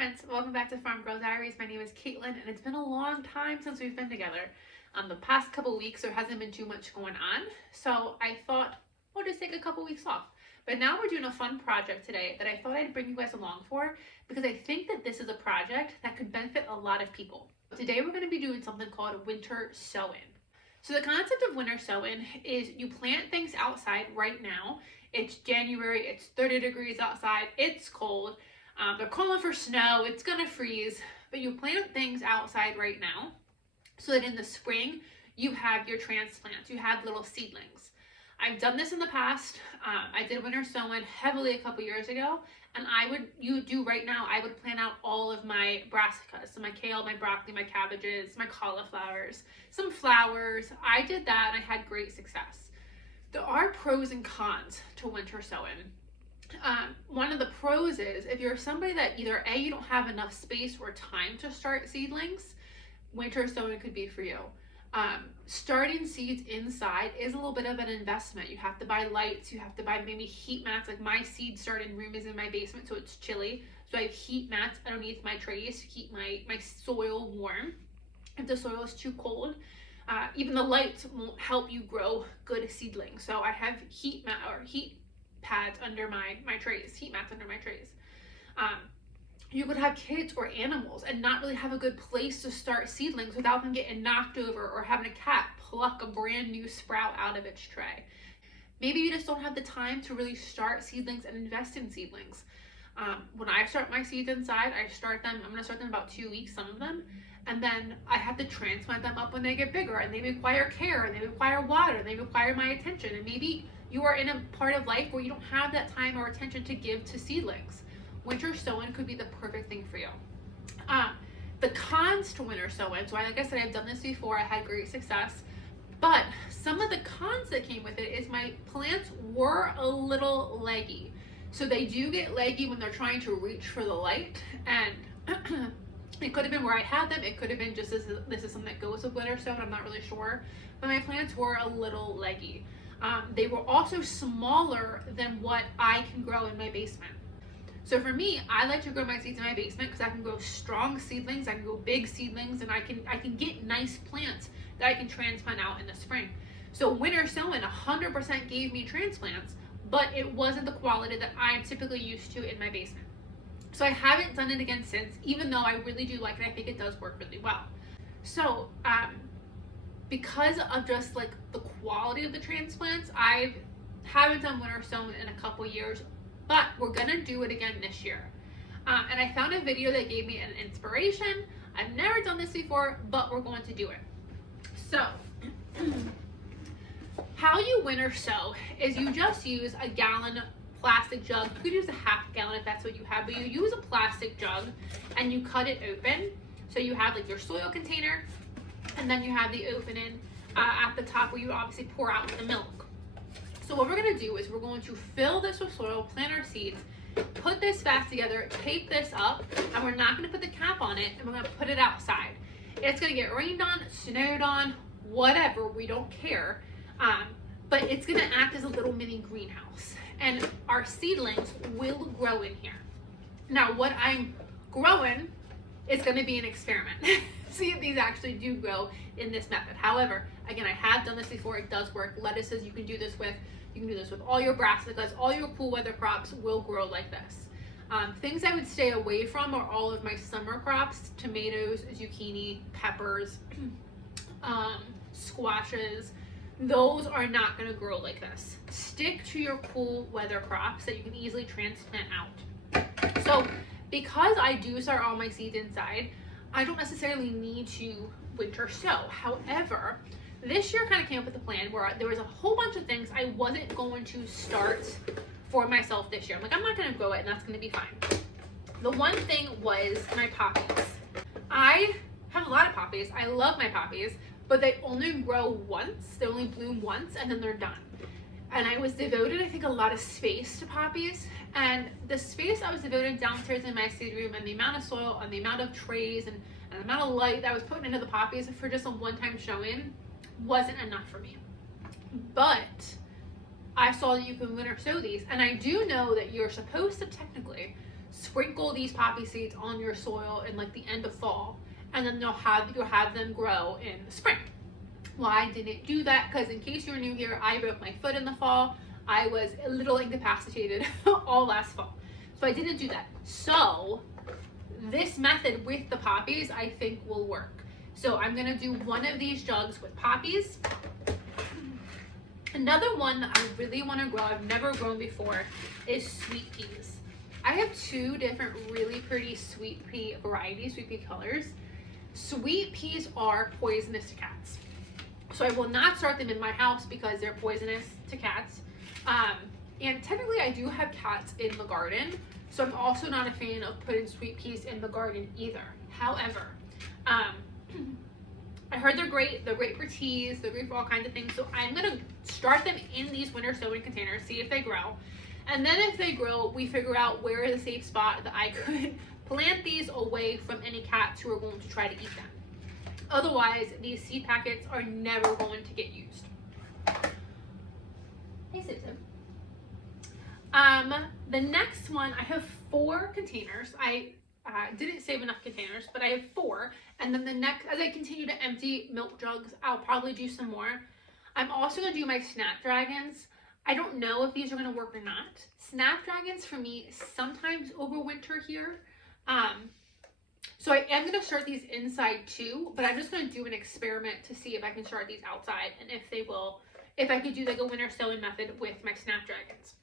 friends, welcome back to Farm Girl Diaries. My name is Caitlin and it's been a long time since we've been together. The past couple weeks there hasn't been too much going on, so I thought we'll just take a couple weeks off. But now we're doing a fun project today that I thought I'd bring you guys along for because I think that this is a project that could benefit a lot of people. Today we're going to be doing something called winter sowing. So the concept of winter sowing is you plant things outside right now. It's January, it's 30 degrees outside, it's cold. They're calling for snow, it's gonna freeze, but you plant things outside right now so that in the spring you have your transplants, you have little seedlings. I've done this in the past. I did winter sowing heavily a couple years ago, and I would plant out all of my brassicas, so my kale, my broccoli, my cabbages, my cauliflowers, some flowers. I did that and I had great success. There are pros and cons to winter sowing. One of the pros is if you're somebody that either A, you don't have enough space or time to start seedlings, winter sowing could be for you. Starting seeds inside is a little bit of an investment. You have to buy lights, you have to buy maybe heat mats. Like my seed starting room is in my basement, so it's chilly. So I have heat mats underneath my trays to keep my soil warm. If the soil is too cold, even the lights won't help you grow good seedlings. So I have heat pads under my trays, heat mats under my trays. You could have kids or animals and not really have a good place to start seedlings without them getting knocked over or having a cat pluck a brand new sprout out of its tray. Maybe you just don't have the time to really start seedlings and invest in seedlings. When I start my seeds inside, I'm going to start them about 2 weeks, some of them, and then I have to transplant them up when they get bigger and they require care and they require water and they require my attention. And maybe you are in a part of life where you don't have that time or attention to give to seedlings. Winter sowing could be the perfect thing for you. The cons to winter sowing, so like I said, I've done this before, I had great success, but some of the cons that came with it is my plants were a little leggy. So they do get leggy when they're trying to reach for the light, and it could have been where I had them, it could have been just this is something that goes with winter sowing, I'm not really sure, but my plants were a little leggy. They were also smaller than what I can grow in my basement. So for me, I like to grow my seeds in my basement because I can grow strong seedlings, I can grow big seedlings, and I can get nice plants that I can transplant out in the spring. So winter sowing 100% gave me transplants, but it wasn't the quality that I'm typically used to in my basement. So I haven't done it again since, even though I really do like it. I think it does work really well. So because of just like the quality of the transplants, I haven't done winter sowing in a couple years, but we're gonna do it again this year. And I found a video that gave me an inspiration. I've never done this before, but we're going to do it. So how you winter sow is you just use a gallon plastic jug. You could use a half gallon if that's what you have, but you use a plastic jug and you cut it open. So you have like your soil container, and then you have the opening at the top where you obviously pour out the milk. So what we're going to do is we're going to fill this with soil, plant our seeds, put this back together, tape this up, and we're not going to put the cap on it, and we're going to put it outside. It's going to get rained on, snowed on, whatever, we don't care, but it's going to act as a little mini greenhouse, and our seedlings will grow in here. Now what I'm growing is going to be an experiment. See if these actually do grow in this method. However, again, I have done this before, it does work. Lettuces you can do this with. You can do this with all your brassicas, all your cool weather crops will grow like this. Things I would stay away from are all of my summer crops, tomatoes, zucchini, peppers, squashes. Those are not gonna grow like this. Stick to your cool weather crops that you can easily transplant out. So because I do start all my seeds inside, I don't necessarily need to winter sow. However, this year kind of came up with a plan where there was a whole bunch of things I wasn't going to start for myself this year. I'm like, I'm not going to grow it and that's going to be fine. The one thing was my poppies. I have a lot of poppies. I love my poppies, but they only grow once. They only bloom once and then they're done. And I was devoted, I think, a lot of space to poppies. And the space I was devoted downstairs in my seed room and the amount of soil and the amount of trays and the amount of light that I was putting into the poppies for just a one-time showing wasn't enough for me. But I saw that you can winter sow these, and I do know that you're supposed to technically sprinkle these poppy seeds on your soil in like the end of fall, and then you'll have them grow in the spring. Well, I didn't do that because, in case you're new here, I broke my foot in the fall. I was a little incapacitated all last fall, so I didn't do that. So this method with the poppies I think will work. So I'm gonna do one of these jugs with poppies. Another one that I really want to grow, I've never grown before, is sweet peas. I have two different really pretty sweet pea varieties, sweet pea colors. Sweet peas are poisonous to cats, so I will not start them in my house because they're poisonous to cats. And technically I do have cats in the garden, so I'm also not a fan of putting sweet peas in the garden either. However, I heard they're great for teas, they're great for all kinds of things, so I'm gonna start them in these winter sowing containers, see if they grow. And then if they grow, we figure out where is a safe spot that I could plant these away from any cats who are going to try to eat them. Otherwise, these seed packets are never going to get used. Hey, Susan. The next one, I have 4 containers. I didn't save enough containers, but I have 4. And then the next, as I continue to empty milk jugs, I'll probably do some more. I'm also going to do my snapdragons. I don't know if these are going to work or not. Snapdragons for me sometimes overwinter here. So I am going to start these inside too, but I'm just going to do an experiment to see if I can start these outside and if they will, if I could do like a winter sowing method with my snapdragons.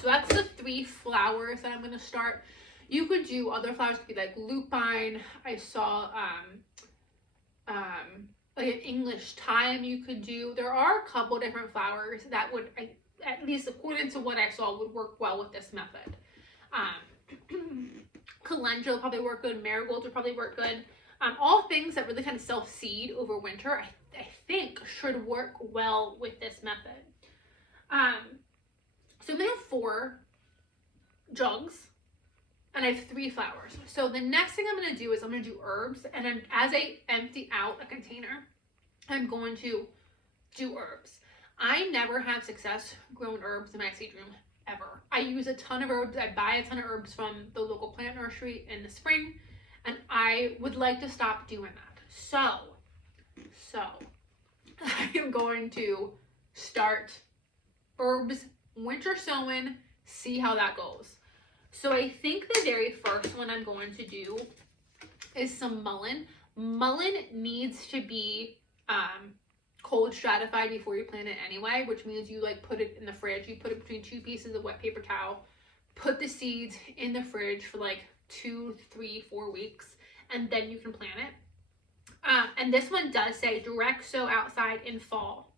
So that's the 3 flowers that I'm going to start. You could do other flowers, could be like lupine. I saw like an English thyme you could do. There are a couple different flowers that would, at least according to what I saw, would work well with this method. Calendula will probably work good. Marigolds will probably work good. All things that really kind of self-seed over winter, I think should work well with this method. So I'm going to have 4 jugs and I have 3 flowers. So the next thing I'm going to do is I'm going to do herbs, and as I empty out a container, I'm going to do herbs. I never have success growing herbs in my seed room ever. I use a ton of herbs. I buy a ton of herbs from the local plant nursery in the spring, and I would like to stop doing that. So I am going to start herbs winter sowing, see how that goes. So I think the very first one I'm going to do is some mullein. Mullein needs to be cold stratified before you plant it anyway, which means you like put it in the fridge. You put it between 2 pieces of wet paper towel, put the seeds in the fridge for like 2, 3, 4 weeks, and then you can plant it. And this one does say direct sow outside in fall,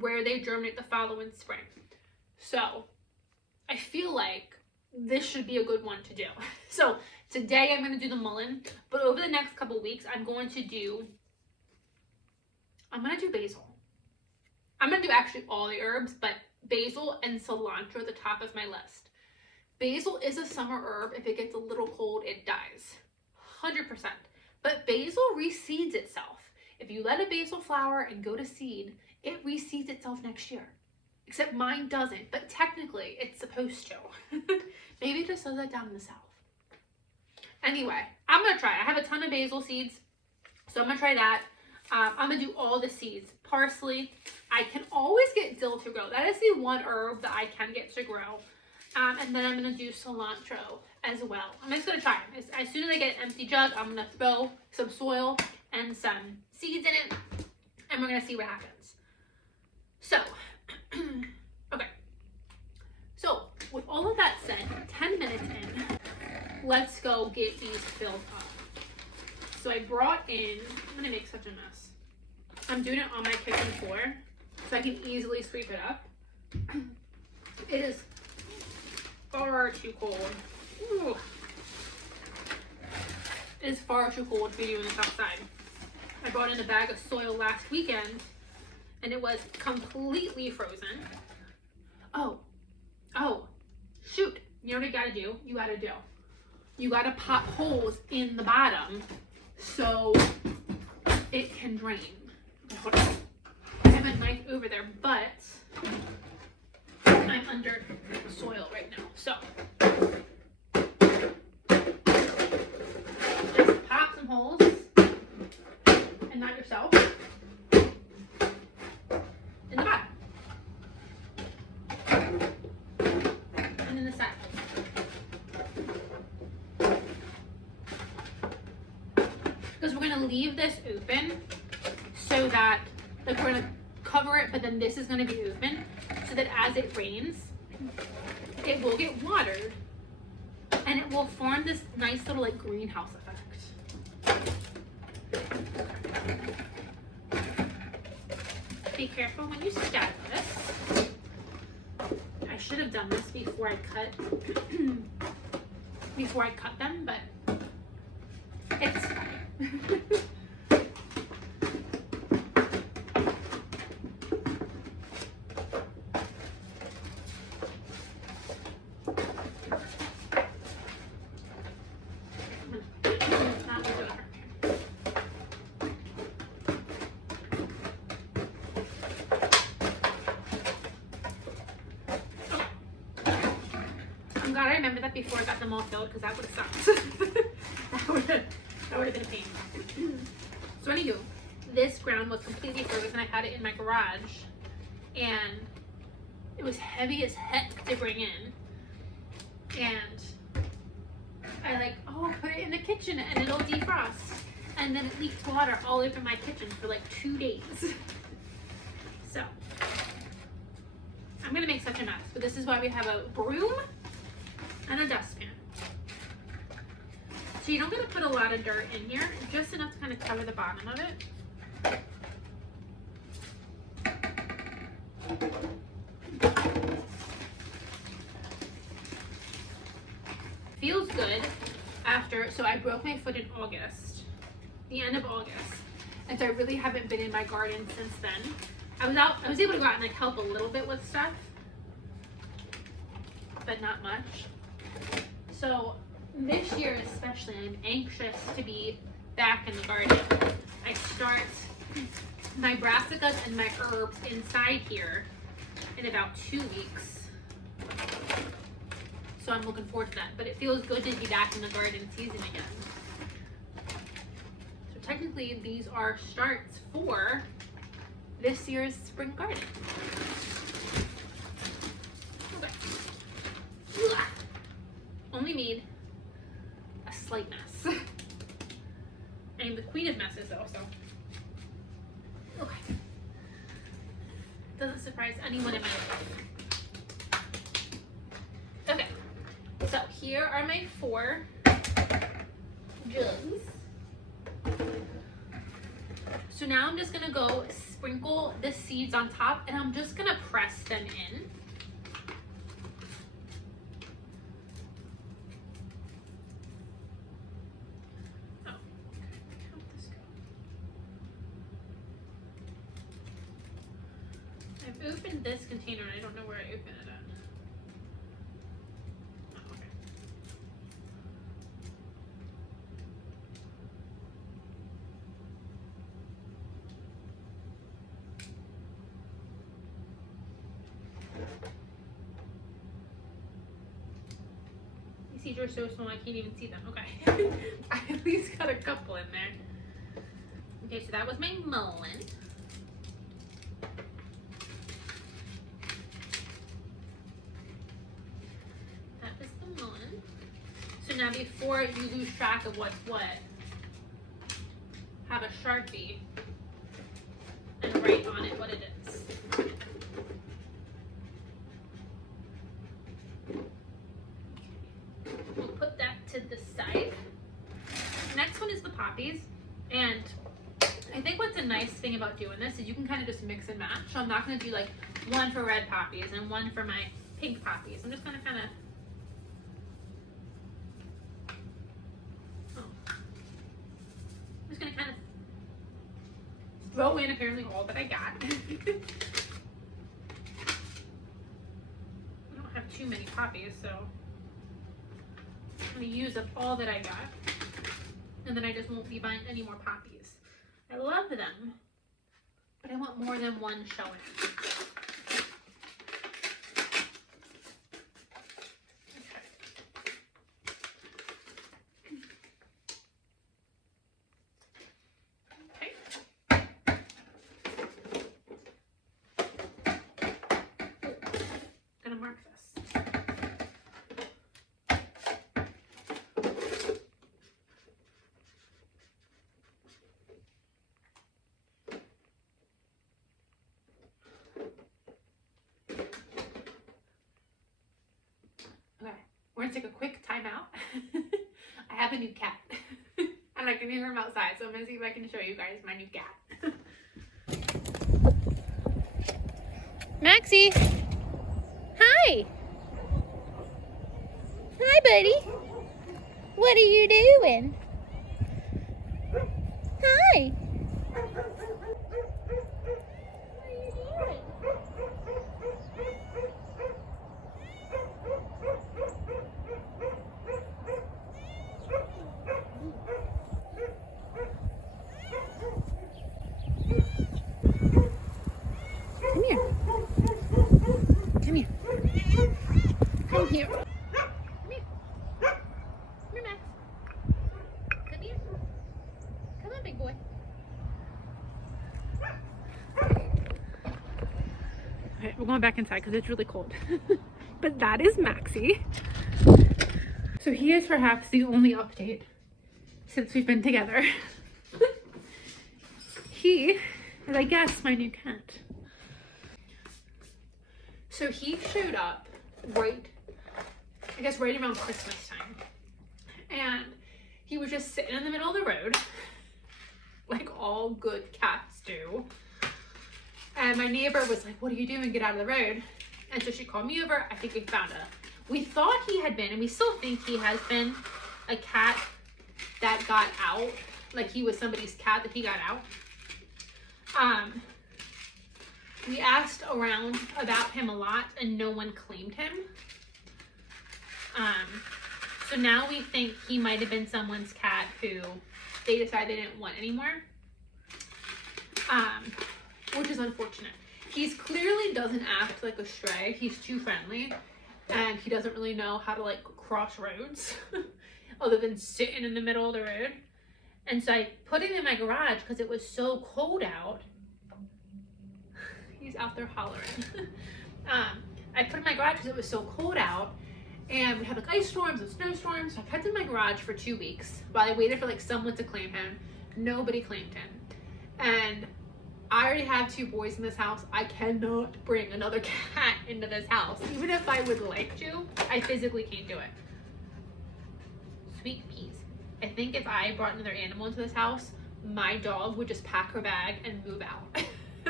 where they germinate the following spring. So I feel like this should be a good one to do. So today I'm going to do the mullein, but over the next couple weeks I'm going to do basil. I'm going to do actually all the herbs, but basil and cilantro at the top of my list. Basil is a summer herb. If it gets a little cold, it dies. 100%. But basil reseeds itself. If you let a basil flower and go to seed, it reseeds itself next year. Except mine doesn't, but technically it's supposed to. Maybe it just does that down in the south. Anyway, I'm going to try. I have a ton of basil seeds, so I'm going to try that. I'm going to do all the seeds. Parsley. I can always get dill to grow. That is the one herb that I can get to grow. And then I'm going to do cilantro as well. I'm just going to try them. As soon as I get an empty jug, I'm going to throw some soil and some seeds in it, and we're going to see what happens. So, okay. So, with all of that said, 10 minutes in, let's go get these filled up. So I brought in, I'm going to make such a mess. I'm doing it on my kitchen floor so I can easily sweep it up. It is far too cold. Ooh. It is far too cold to be doing this outside. I brought in a bag of soil last weekend and it was completely frozen. Oh, shoot. You know what you gotta do? You gotta pop holes in the bottom so it can drain. Okay, hold on. I have a knife over there, but I'm I'm under soil right now. So just pop some holes, and not yourself, in the bottom. And in the side. Because we're going to leave this open so that, like, we're going to cover it, but then this is going to be open so that as it rains, it will get watered and it will form this nice little like greenhouse effect. Be careful when you stab this. I should have done this before I cut them, but it's fine. I'm glad I remembered that before I got them all filled, because that would have sucked. that would have been a pain. So anywho, this ground was completely frozen. I had it in my garage, and it was heavy as heck to bring in. And I like, oh, put it in the kitchen and it'll defrost. And then it leaked water all over my kitchen for like 2 days. So I'm gonna make such a mess, but this is why we have a broom and a dustpan. So you don't gotta put a lot of dirt in here, just enough to kind of cover the bottom of it. Feels good after, so I broke my foot in August, the end of August. And so I really haven't been in my garden since then. I was able to go out and like help a little bit with stuff, but not much. So this year especially, I'm anxious to be back in the garden. I start my brassicas and my herbs inside here in about 2 weeks. So I'm looking forward to that. But it feels good to be back in the garden season again. So technically these are starts for this year's spring garden. Okay. Only made a slight mess. I am the queen of messes though, so. Okay. Doesn't surprise anyone in my life. Okay. So here are my 4 jugs. So now I'm just gonna go sprinkle the seeds on top, and I'm just gonna press them in. Oh, how'd this go? I've opened this container and I don't know where I opened it at. Oh, okay. These seeds are so small I can't even see them. Okay. I at least got a couple in there. Okay, so that was my mullein. That is the mullein. So now before you lose track of what's what, have a Sharpie and write on it what it is. We'll put that to the side. Next one is the poppies, and I think what's a nice thing about doing this is you can kind of just mix and match. So I'm not going to do like one for red poppies and one for my pink poppies. I'm just going to kind of throw in apparently all that I got. I don't have too many poppies, so I'm going to use up all that I got. And then I just won't be buying any more poppies. I love them, but I want more than one showing. gonna take a quick timeout. I have a new cat. And I can hear him outside, so I'm gonna see if I can show you guys my new cat. Maxie! Hi! Hi, buddy! What are you doing? Hi! Come here. Come here. Come here. Come here. Come here, Max. Come here. Come on, big boy. Alright, we're going back inside because it's really cold. But that is Maxie. So he is perhaps the only update since we've been together. He is, I guess, my new cat. So he showed up right around Christmas time. And he was just sitting in the middle of the road, like all good cats do. And my neighbor was like, "What are you doing? Get out of the road." And so she called me over. I think we thought he had been, and we still think he has been, a cat that got out. Like he was somebody's cat that he got out. We asked around about him a lot and no one claimed him. So now we think he might have been someone's cat who they decided they didn't want anymore. Which is unfortunate. He's clearly doesn't act like a stray. He's too friendly and he doesn't really know how to like cross roads other than sitting in the middle of the road. And so I put him in my garage because it was so cold out. He's out there hollering. I put him in my garage because it was so cold out and we had like ice storms and snowstorms. So I kept him in my garage for 2 weeks while I waited for like someone to claim him. Nobody claimed him. And I already have 2 boys in this house. I cannot bring another cat into this house. Even if I would like to, I physically can't do it. Sweet peas. I think if I brought another animal into this house, my dog would just pack her bag and move out.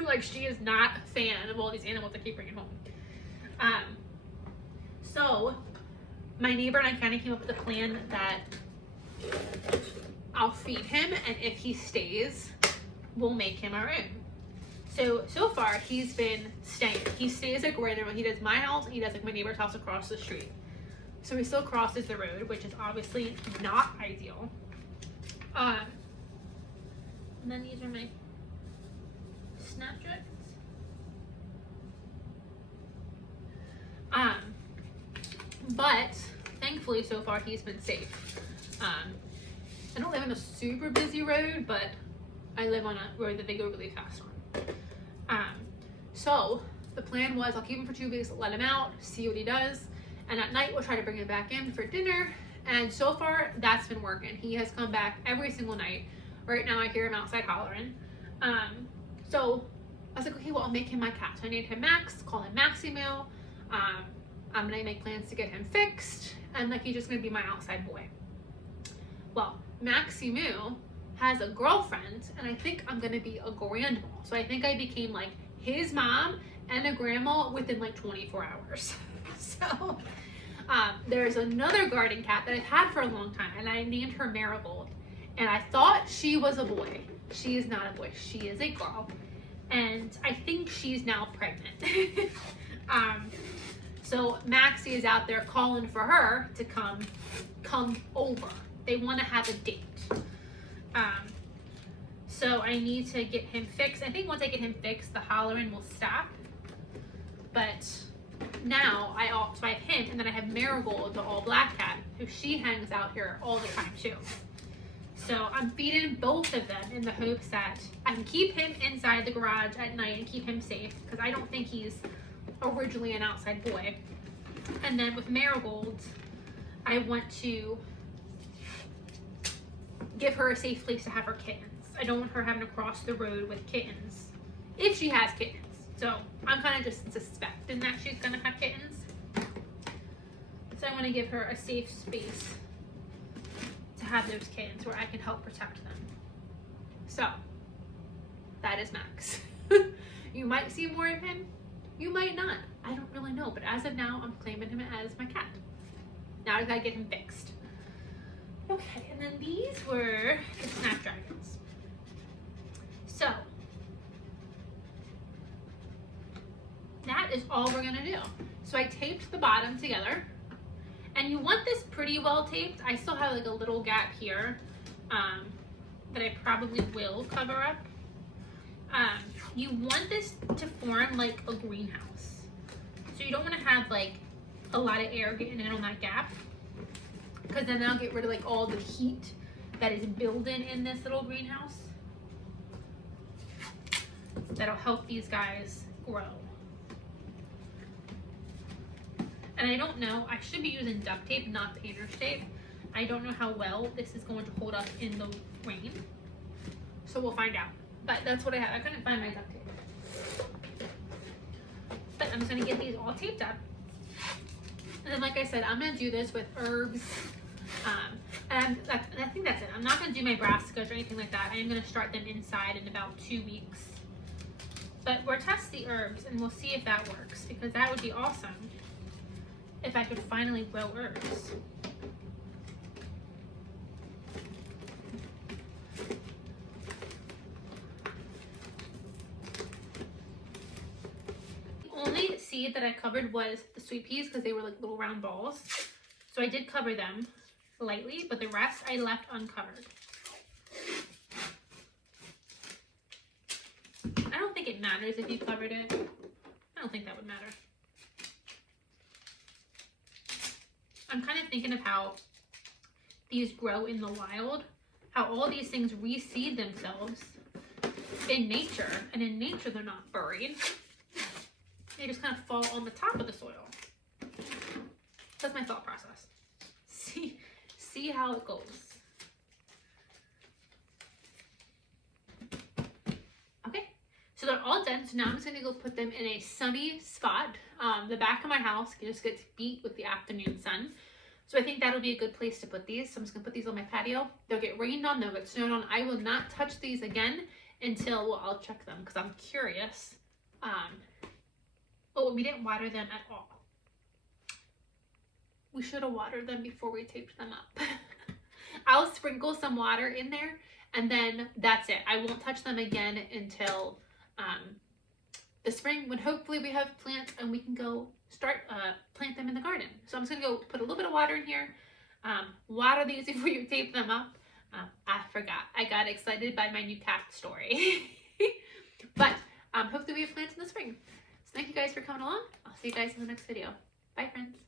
Like she is not a fan of all these animals I keep bringing home. So my neighbor and I kind of came up with a plan that I'll feed him, and if he stays, we'll make him our own. So far he's been staying. He stays like right there. He does my house and he does like my neighbor's house across the street. So he still crosses the road, which is obviously not ideal. And then these are my Snapdragons. But thankfully so far he's been safe. I don't live on a super busy road, but I live on a road that they go really fast on. So the plan was I'll keep him for 2 weeks, let him out, see what he does, and at night we'll try to bring him back in for dinner. And so far that's been working. He has come back every single night. Right now I hear him outside hollering. So I was like, okay, well, I'll make him my cat. So I named him Max, call him Maximo. I'm gonna make plans to get him fixed, and like he's just gonna be my outside boy. Well, Maximo has a girlfriend, and I think I'm gonna be a grandma. So I think I became like his mom and a grandma within like 24 hours. So there's another garden cat that I've had for a long time, and I named her Marigold. And I thought she was a boy. She is not a boy. She is a girl. And I think she's now pregnant. So Maxie is out there calling for her to come over. They want to have a date. So I need to get him fixed. I think once I get him fixed, the hollering will stop. But now I have him, and then I have Marigold, the all black cat, who she hangs out here all the time too. So I'm feeding both of them in the hopes that I can keep him inside the garage at night and keep him safe, because I don't think he's originally an outside boy. And then with Marigold, I want to give her a safe place to have her kittens. I don't want her having to cross the road with kittens, if she has kittens. So I'm kind of just suspecting that she's gonna have kittens. So I want to give her a safe space to have those kittens where I can help protect them. So that is Max. You might see more of him, you might not. I don't really know, but as of now, I'm claiming him as my cat. Now I gotta get him fixed. Okay, and then these were the Snapdragons. So that is all we're gonna do. So I taped the bottom together, and you want this pretty well taped. I still have like a little gap here that I probably will cover up. You want this to form like a greenhouse. So you don't want to have like a lot of air getting in on that gap, because then that'll get rid of like all the heat that is building in this little greenhouse. That'll help these guys grow. And I don't know, I should be using duct tape, not painter's tape. I don't know how well this is going to hold up in the rain. So we'll find out. But that's what I have. I couldn't find my duct tape. But I'm just gonna get these all taped up. And then like I said, I'm gonna do this with herbs. And I think that's it. I'm not gonna do my brassicas or anything like that. I am gonna start them inside in about 2 weeks. But we'll test the herbs and we'll see if that works, because that would be awesome if I could finally grow herbs. The only seed that I covered was the sweet peas, because they were like little round balls. So I did cover them lightly, but the rest I left uncovered. I don't think it matters if you covered it. I don't think that would matter. I'm kind of thinking of how these grow in the wild, how all these things reseed themselves in nature, and in nature they're not buried. They just kind of fall on the top of the soil. That's my thought process. See how it goes. Okay, so they're all done. So now I'm just gonna go put them in a sunny spot. The back of my house just gets beat with the afternoon sun. So I think that'll be a good place to put these. So I'm just gonna put these on my patio. They'll get rained on, they'll get snowed on. I will not touch these again until, well, I'll check them because I'm curious. Oh, we didn't water them at all. We should have watered them before we taped them up. I'll sprinkle some water in there, and then that's it. I won't touch them again until the spring, when hopefully we have plants and we can go start plant them in the garden. So I'm just gonna go put a little bit of water in here, water these before you tape them up. I forgot. I got excited by my new cat story. But hopefully we have plants in the spring. So thank you guys for coming along. I'll see you guys in the next video. Bye, friends.